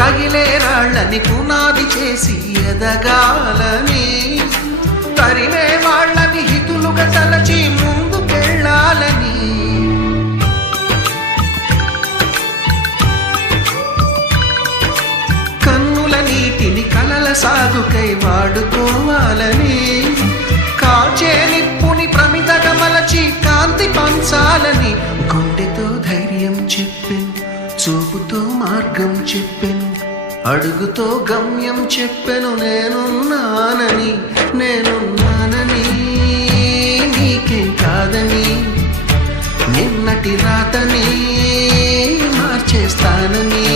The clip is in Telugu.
తగిలే రాళ్ళని పునాది చేసి ఎదగాలని, తరిమే వాళ్ళని హితులుగా తలచి ముందుకెళ్ళాలని, కన్నుల నీటిని కలల సాగుకై వాడుకోవాలని, కాచే నిప్పుని ప్రమిదగా మలచి కాంతి పంచాలని, గుండెతో ధైర్యం చెప్పెను, చూపుతో మార్గం చెప్పెను, అడుగుతో గమ్యం చెప్పెను, నేనున్నానని నీకేం కాదని, నిన్నటి రాతని మార్చేస్తానని.